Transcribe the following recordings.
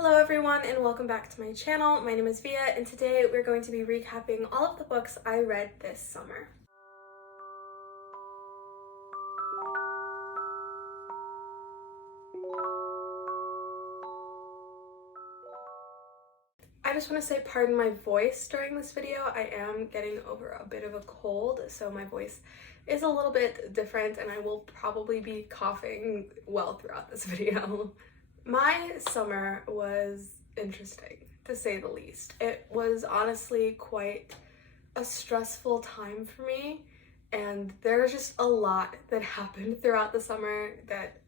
Hello everyone and welcome back to my channel. My name is Via and today we're going to be recapping all of the books I read this summer. I just want to say pardon my voice during this video. I am getting over a bit of a cold, so my voice is a little bit different and I will probably be coughing well throughout this video. My summer was interesting, to say the least. It was honestly quite a stressful time for me, and there was just a lot that happened throughout the summer that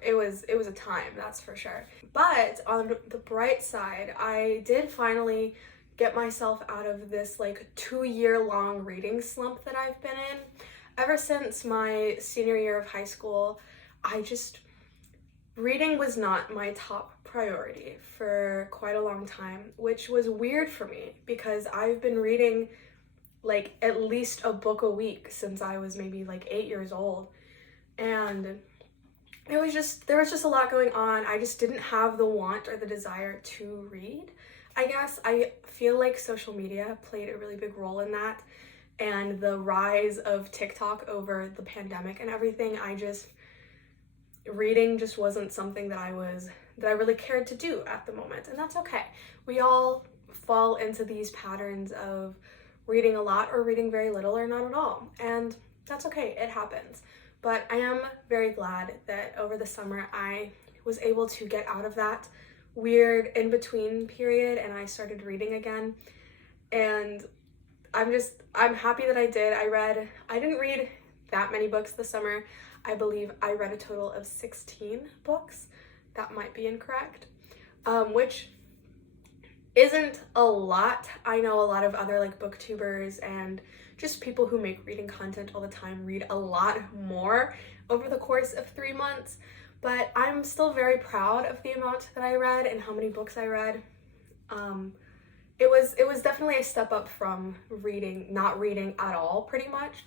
it was a time, that's for sure. But on the bright side, I did finally get myself out of this like 2-year-long reading slump that I've been in. Ever since my senior year of high school, reading was not my top priority for quite a long time, which was weird for me because I've been reading like at least a book a week since I was maybe like 8 years old. And there was just a lot going on. I just didn't have the want or the desire to read. I guess I feel like social media played a really big role in that, and the rise of TikTok over the pandemic and everything. Reading just wasn't something that I really cared to do at the moment, and that's okay. We all fall into these patterns of reading a lot or reading very little or not at all, and that's okay, it happens. But I am very glad that over the summer I was able to get out of that weird in-between period and I started reading again, and I'm happy that I did. I didn't read that many books this summer. I believe I read a total of 16 books. That might be incorrect, which isn't a lot. I know a lot of other like booktubers and just people who make reading content all the time read a lot more over the course of 3 months, but I'm still very proud of the amount that I read and how many books I read. It was definitely a step up from not reading at all pretty much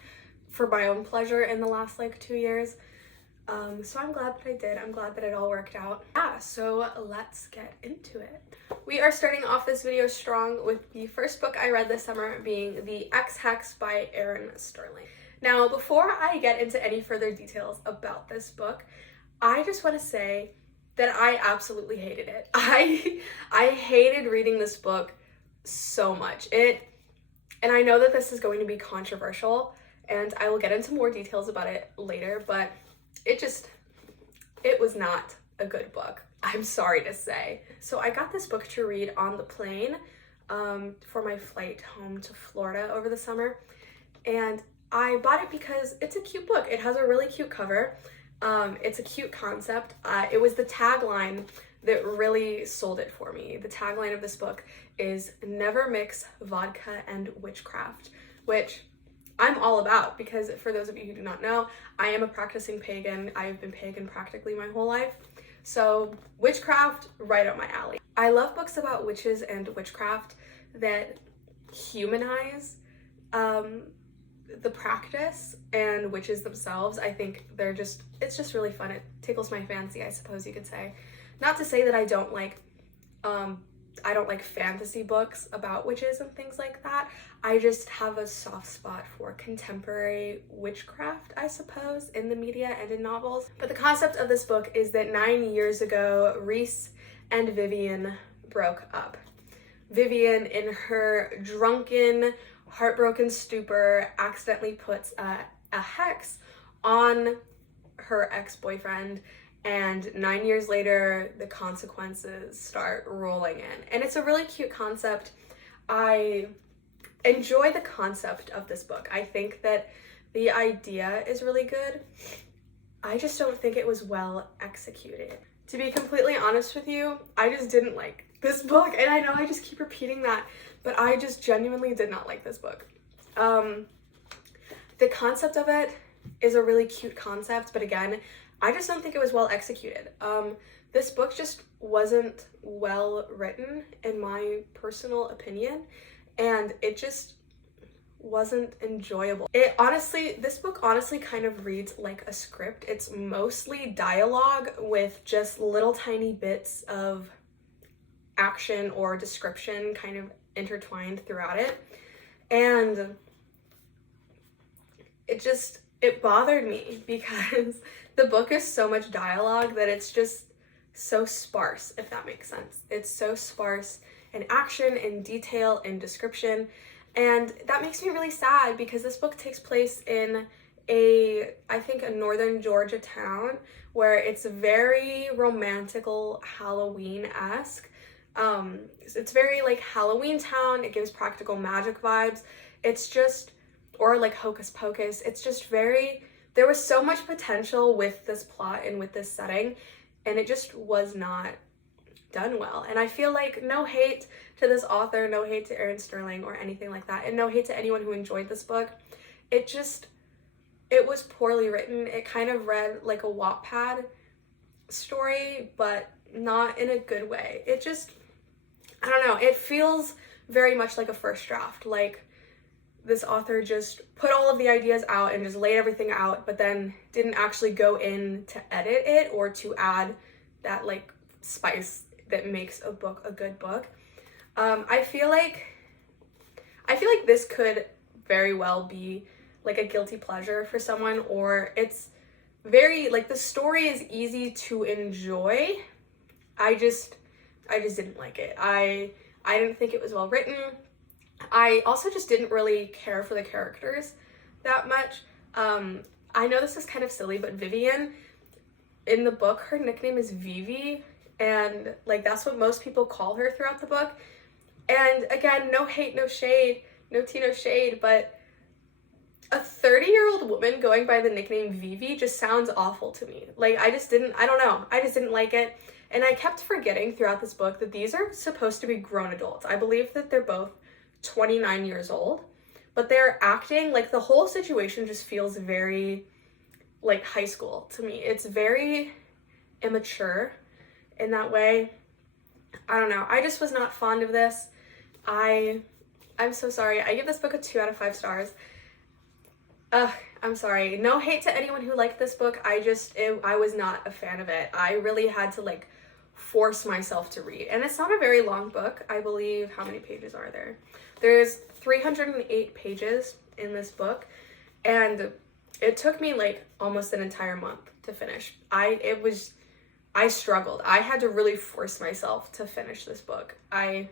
for my own pleasure in the last like 2 years. So I'm glad that I did. I'm glad that it all worked out. So let's get into it. We are starting off this video strong with the first book I read this summer being The Ex-Hex by Erin Sterling. Now, before I get into any further details about this book, I just want to say that I absolutely hated it. I hated reading this book so much. And I know that this is going to be controversial, and I will get into more details about it later, but it was not a good book, I'm sorry to say. So I got this book to read on the plane for my flight home to Florida over the summer, and I bought it because it's a cute book. It has a really cute cover. It's a cute concept. It was the tagline that really sold it for me. The tagline of this book is "Never mix vodka and witchcraft," which I'm all about because, for those of you who do not know, I am a practicing pagan. I have been pagan practically my whole life. So witchcraft, right up my alley. I love books about witches and witchcraft that humanize the practice and witches themselves. I think it's just really fun. It tickles my fancy, I suppose you could say. Not to say that I don't like fantasy books about witches and things like that. I just have a soft spot for contemporary witchcraft, I suppose, in the media and in novels. But the concept of this book is that 9 years ago, Reese and Vivian broke up. Vivian, in her drunken, heartbroken stupor, accidentally puts a hex on her ex-boyfriend, and 9 years later, the consequences start rolling in. And it's a really cute concept. I enjoy the concept of this book. I think that the idea is really good. I just don't think it was well executed. To be completely honest with you, I just didn't like this book. And I know I just keep repeating that, but I just genuinely did not like this book. The concept of it is a really cute concept, but again, I just don't think it was well executed. This book just wasn't well written, in my personal opinion, and it just wasn't enjoyable. This book honestly kind of reads like a script. It's mostly dialogue with just little tiny bits of action or description kind of intertwined throughout it. And it bothered me because the book is so much dialogue that it's just so sparse, if that makes sense. It's so sparse in action, in detail, in description. And that makes me really sad because this book takes place in I think a northern Georgia town where it's very romantical, Halloween-esque. It's very like Halloween town. It gives practical magic vibes. It's just, or like Hocus Pocus. It's just there was so much potential with this plot and with this setting, and it just was not done well. And I feel like, no hate to this author, no hate to Erin Sterling or anything like that, and no hate to anyone who enjoyed this book. It was poorly written. It kind of read like a Wattpad story, but not in a good way. I don't know, it feels very much like a first draft. Like this author just put all of the ideas out and just laid everything out, but then didn't actually go in to edit it or to add that like spice that makes a book a good book. I feel like this could very well be like a guilty pleasure for someone, or it's very like the story is easy to enjoy. I just didn't like it. I didn't think it was well written. I also just didn't really care for the characters that much. I know this is kind of silly, but Vivian, in the book, her nickname is Vivi, and like that's what most people call her throughout the book. And again, no hate, no shade, no tea, no shade, but a 30-year-old woman going by the nickname Vivi just sounds awful to me. Like I just didn't like it. And I kept forgetting throughout this book that these are supposed to be grown adults. I believe that they're both 29 years old, but they're acting like the whole situation just feels very like high school to me. It's very immature in that way. I don't know. I just was not fond of this. I'm so sorry. I give this book a 2 out of 5 stars. I'm sorry. No hate to anyone who liked this book. I was not a fan of it. I really had to like force myself to read. And it's not a very long book. I believe, how many pages are there? There's 308 pages in this book, and it took me like almost an entire month to finish. I struggled. I had to really force myself to finish this book. I'm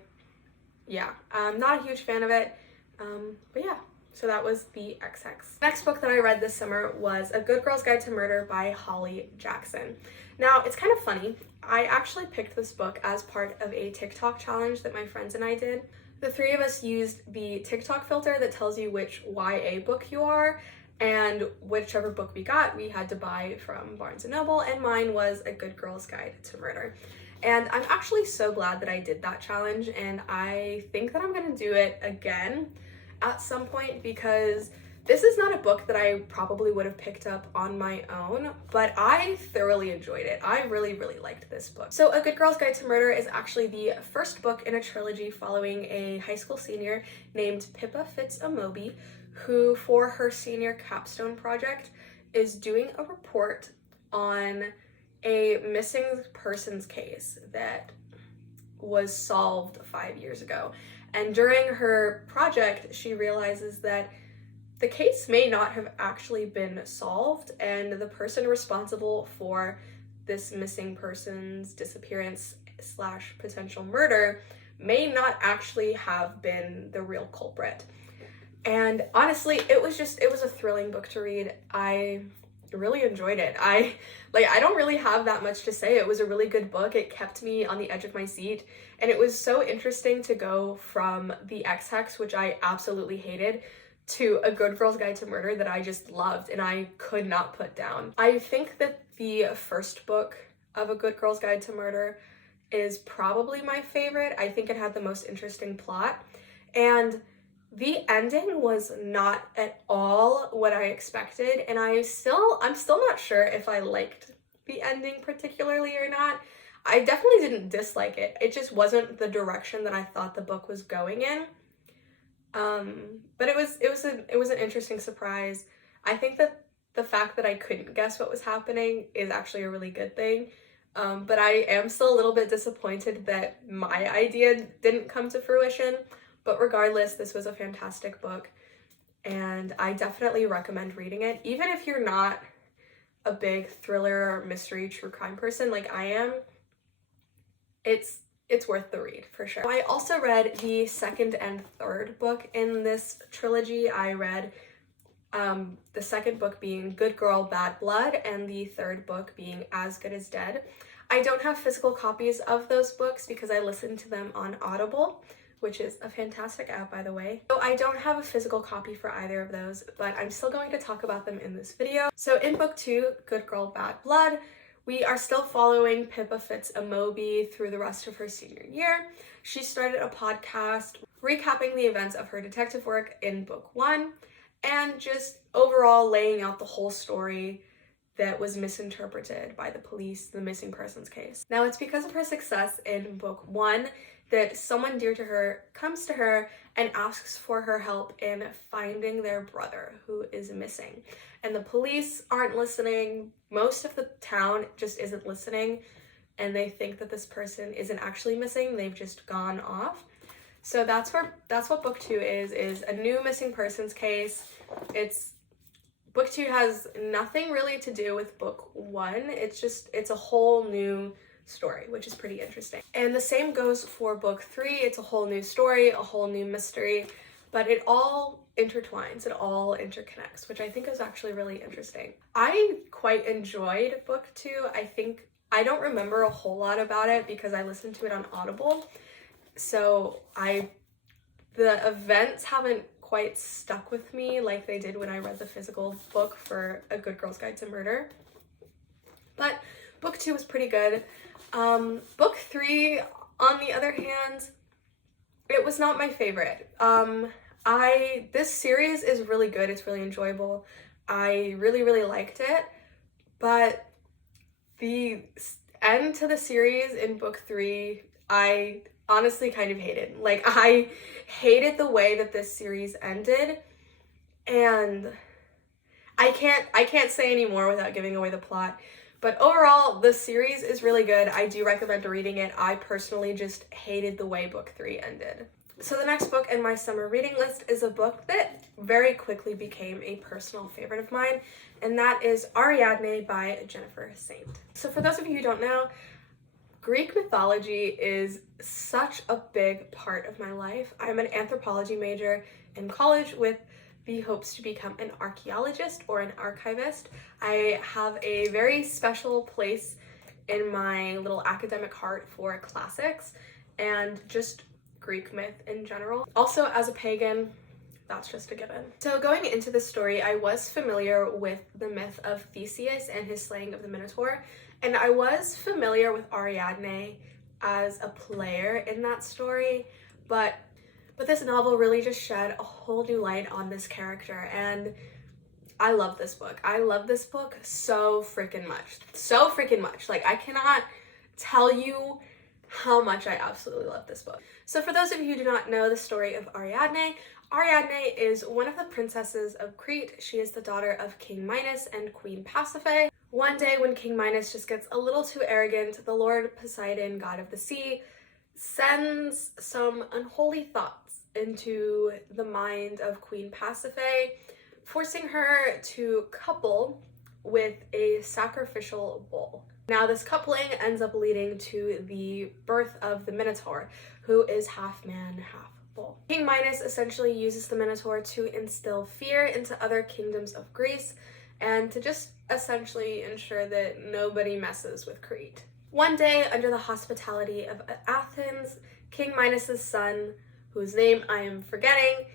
not a huge fan of it. But yeah. So that was the XX. Next book that I read this summer was A Good Girl's Guide to Murder by Holly Jackson. Now, it's kind of funny. I actually picked this book as part of a TikTok challenge that my friends and I did. The three of us used the TikTok filter that tells you which YA book you are, and whichever book we got, we had to buy from Barnes & Noble, and mine was A Good Girl's Guide to Murder. And I'm actually so glad that I did that challenge, and I think that I'm gonna do it again at some point, because this is not a book that I probably would have picked up on my own, but I thoroughly enjoyed it. I really, really liked this book. So A Good Girl's Guide to Murder is actually the first book in a trilogy following a high school senior named Pippa Fitz-Amobi, who for her senior capstone project is doing a report on a missing persons case that was solved 5 years ago. And during her project, she realizes that the case may not have actually been solved, and the person responsible for this missing person's disappearance / potential murder may not actually have been the real culprit. And honestly, it was a thrilling book to read. I really enjoyed it. I don't really have that much to say. It was a really good book. It kept me on the edge of my seat, and it was so interesting to go from the XX, which I absolutely hated, to A Good Girl's Guide to Murder that I just loved and I could not put down. I think that the first book of A Good Girl's Guide to Murder is probably my favorite. I think it had the most interesting plot, and the ending was not at all what I expected, and I'm still not sure if I liked the ending particularly or not. I definitely didn't dislike it. It just wasn't the direction that I thought the book was going in. But it was an interesting surprise. I think that the fact that I couldn't guess what was happening is actually a really good thing. But I am still a little bit disappointed that my idea didn't come to fruition. But regardless, this was a fantastic book, and I definitely recommend reading it. Even if you're not a big thriller, mystery, true crime person like I am, it's worth the read for sure. I also read the second and third book in this trilogy. I read the second book being Good Girl, Bad Blood, and the third book being As Good as Dead. I don't have physical copies of those books because I listened to them on Audible, which is a fantastic app, by the way. So I don't have a physical copy for either of those, but I'm still going to talk about them in this video. So in book 2, Good Girl, Bad Blood, we are still following Pippa Fitz-Amobi through the rest of her senior year. She started a podcast recapping the events of her detective work in book 1 and just overall laying out the whole story that was misinterpreted by the police, the missing persons case. Now, it's because of her success in book 1 that someone dear to her comes to her and asks for her help in finding their brother who is missing. And the police aren't listening. Most of the town just isn't listening, and they think that this person isn't actually missing. They've just gone off. So that's what book 2 is a new missing persons case. Book 2 has nothing really to do with book 1. It's a whole new story, which is pretty interesting. And the same goes for book 3. It's a whole new story, a whole new mystery, but it all intertwines, it all interconnects, which I think is actually really interesting. I quite enjoyed book 2. I don't remember a whole lot about it because I listened to it on Audible. So the events haven't quite stuck with me like they did when I read the physical book for A Good Girl's Guide to Murder. But book 2 was pretty good. Book 3, on the other hand, it was not my favorite. This series is really good. It's really enjoyable. I really, really liked it. But the end to the series in book 3, I honestly kind of hated. Like, I hated the way that this series ended, and I can't say any more without giving away the plot. But overall, the series is really good. I do recommend reading it. I personally just hated the way book 3 ended. So the next book in my summer reading list is a book that very quickly became a personal favorite of mine, and that is Ariadne by Jennifer Saint. So for those of you who don't know, Greek mythology is such a big part of my life. I'm an anthropology major in college with the hopes to become an archaeologist or an archivist. I have a very special place in my little academic heart for classics and just Greek myth in general. Also, as a pagan, that's just a given. So going into the story, I was familiar with the myth of Theseus and his slaying of the Minotaur, and I was familiar with Ariadne as a player in that story, but this novel really just shed a whole new light on this character, and I love this book. I love this book so freaking much. So freaking much. Like, I cannot tell you how much I absolutely love this book. So for those of you who do not know the story of Ariadne, Ariadne is one of the princesses of Crete. She is the daughter of King Minos and Queen Pasiphae. One day when King Minos just gets a little too arrogant, the Lord Poseidon, god of the sea, sends some unholy thoughts into the mind of Queen Pasiphae, forcing her to couple with a sacrificial bull. Now, this coupling ends up leading to the birth of the Minotaur, who is half man, half bull. King Minos essentially uses the Minotaur to instill fear into other kingdoms of Greece and to just essentially ensure that nobody messes with Crete. One day, under the hospitality of Athens, King Minos' son, whose name I am forgetting,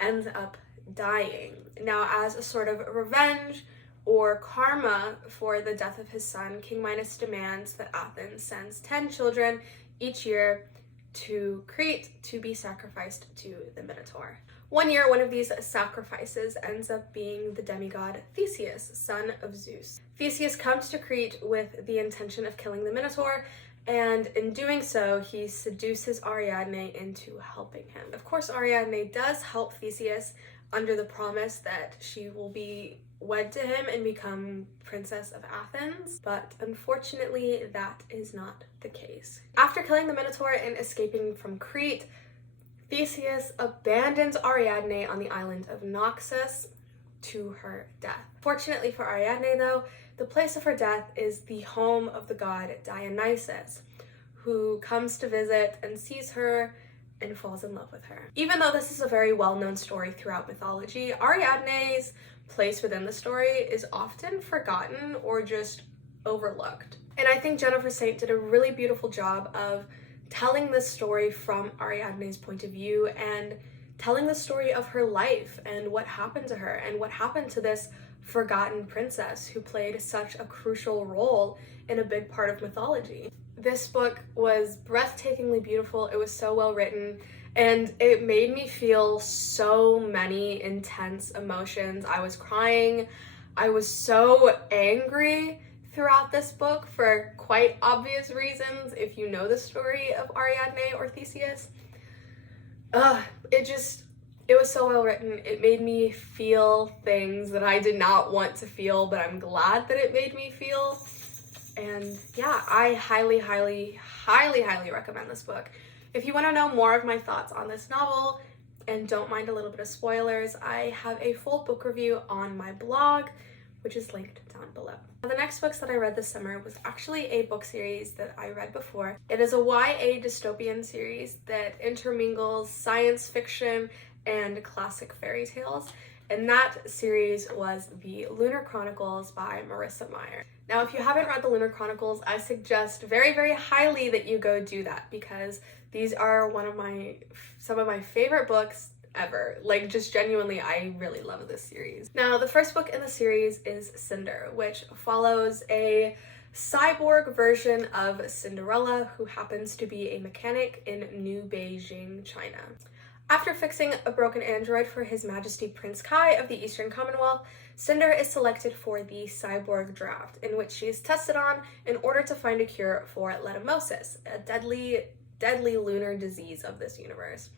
ends up dying. Now, as a sort of revenge or karma for the death of his son, King Minos demands that Athens sends 10 children each year to Crete to be sacrificed to the Minotaur. One year, one of these sacrifices ends up being the demigod Theseus, son of Zeus. Theseus comes to Crete with the intention of killing the Minotaur, and in doing so, he seduces Ariadne into helping him. Of course, Ariadne does help Theseus under the promise that she will be wed to him and become Princess of Athens, but unfortunately that is not the case. After killing the Minotaur and escaping from Crete, Theseus abandons Ariadne on the island of Naxos to her death. Fortunately for Ariadne though, the place of her death is the home of the god Dionysus, who comes to visit and sees her and falls in love with her. Even though this is a very well-known story throughout mythology, Ariadne's place within the story is often forgotten or just overlooked. And I think Jennifer Saint did a really beautiful job of telling this story from Ariadne's point of view and telling the story of her life and what happened to her and what happened to this forgotten princess who played such a crucial role in a big part of mythology. This book was breathtakingly beautiful. It was so well written, and it made me feel so many intense emotions. I was crying. I was so angry throughout this book for quite obvious reasons if you know the story of Ariadne or Theseus. It was so well written. It made me feel things that I did not want to feel, but I'm glad that it made me feel. And yeah, I highly, highly, highly, highly recommend this book. If you want to know more of my thoughts on this novel and don't mind a little bit of spoilers, I have a full book review on my blog, which is linked down below. The next books that I read this summer was actually a book series that I read before. It is a YA dystopian series that intermingles science fiction and classic fairy tales, and that series was the Lunar Chronicles by Marissa Meyer. Now, if you haven't read the Lunar Chronicles, I suggest very, very highly that you go do that, because these are some of my favorite books ever. Like, just genuinely, I really love this series. Now, the first book in the series is Cinder, which follows a cyborg version of Cinderella who happens to be a mechanic in New Beijing, China. After fixing a broken android for His Majesty Prince Kai of the Eastern Commonwealth, Cinder is selected for the cyborg draft, in which she is tested on in order to find a cure for letumosis, a deadly lunar disease of this universe.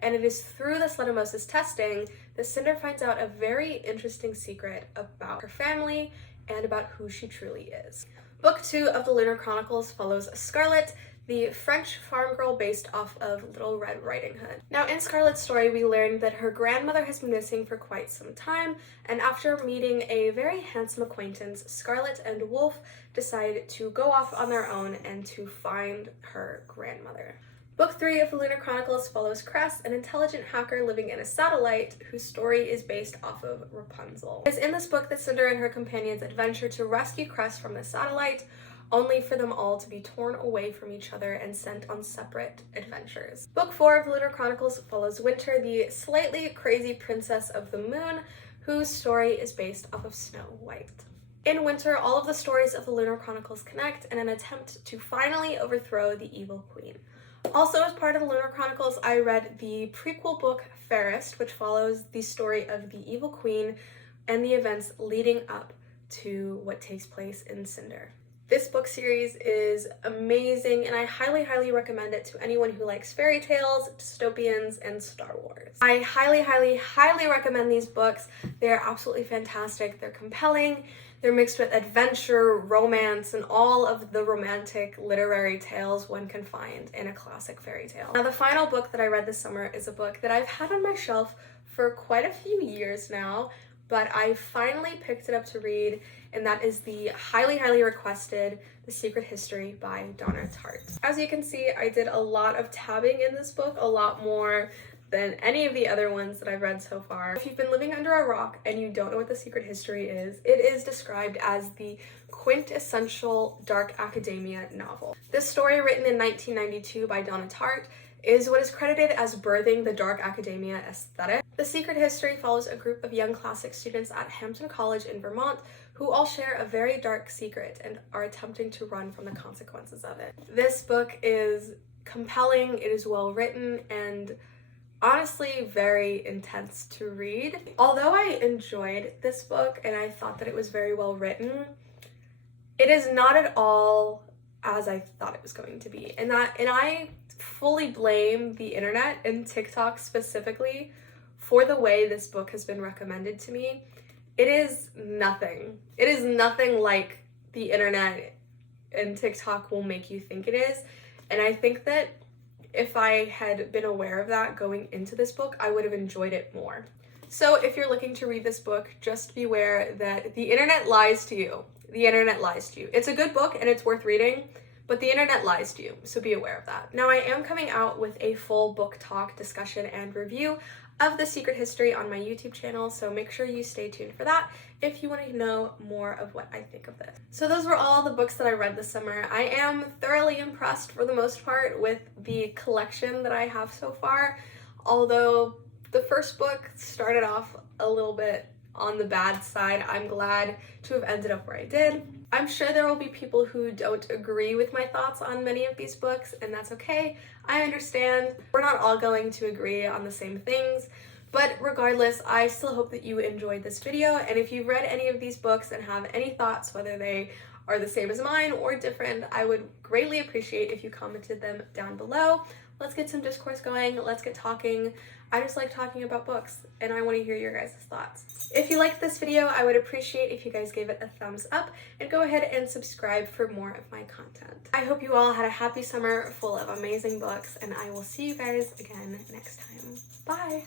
And it is through this letumosis testing that Cinder finds out a very interesting secret about her family and about who she truly is. Book 2 of the Lunar Chronicles follows Scarlet, the French farm girl based off of Little Red Riding Hood. Now, in Scarlet's story, we learn that her grandmother has been missing for quite some time, and after meeting a very handsome acquaintance, Scarlet and Wolf decide to go off on their own and to find her grandmother. Book 3 of the Lunar Chronicles follows Cress, an intelligent hacker living in a satellite whose story is based off of Rapunzel. It's in this book that Cinder and her companions adventure to rescue Cress from the satellite, only for them all to be torn away from each other and sent on separate adventures. Book 4 of the Lunar Chronicles follows Winter, the slightly crazy princess of the moon, whose story is based off of Snow White. In Winter, all of the stories of the Lunar Chronicles connect in an attempt to finally overthrow the evil queen. Also, as part of the Lunar Chronicles, I read the prequel book Fairest, which follows the story of the evil queen and the events leading up to what takes place in Cinder. This book series is amazing, and I highly, highly recommend it to anyone who likes fairy tales, dystopians, and Star Wars. I highly, highly, highly recommend these books. They're absolutely fantastic. They're compelling. They're mixed with adventure, romance, and all of the romantic literary tales one can find in a classic fairy tale. Now, the final book that I read this summer is a book that I've had on my shelf for quite a few years now, but I finally picked it up to read, and that is the highly, highly requested The Secret History by Donna Tartt. As you can see, I did a lot of tabbing in this book, a lot more than any of the other ones that I've read so far. If you've been living under a rock and you don't know what The Secret History is, it is described as the quintessential dark academia novel. This story, written in 1992 by Donna Tartt, is what is credited as birthing the dark academia aesthetic. The Secret History follows a group of young classic students at Hampton College in Vermont who all share a very dark secret and are attempting to run from the consequences of it. This book is compelling, it is well written, and honestly very intense to read. Although I enjoyed this book and I thought that it was very well written, it is not at all as I thought it was going to be. And I fully blame the internet and TikTok specifically for the way this book has been recommended to me. it is nothing. It is nothing like the internet and TikTok will make you think it is. And I think that if I had been aware of that going into this book, I would have enjoyed it more. So if you're looking to read this book, just beware that the internet lies to you. The internet lies to you. It's a good book and it's worth reading, but the internet lies to you, so be aware of that. Now, I am coming out with a full book talk, discussion, and review of The Secret History on my YouTube channel, so make sure you stay tuned for that if you want to know more of what I think of this. So those were all the books that I read this summer. I am thoroughly impressed for the most part with the collection that I have so far, although the first book started off a little bit on the bad side. I'm glad to have ended up where I did. I'm sure there will be people who don't agree with my thoughts on many of these books, and that's okay. I understand. We're not all going to agree on the same things, but regardless, I still hope that you enjoyed this video, and if you've read any of these books and have any thoughts, whether they are the same as mine or different, I would greatly appreciate if you commented them down below. Let's get some discourse going. Let's get talking. I just like talking about books, and I want to hear your guys' thoughts. If you liked this video, I would appreciate if you guys gave it a thumbs up and go ahead and subscribe for more of my content. I hope you all had a happy summer full of amazing books, and I will see you guys again next time. Bye!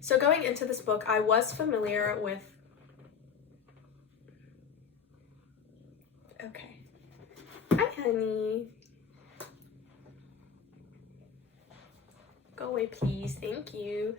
So going into this book, I was familiar with... Okay. Hi, honey. Go away, please. Thank you.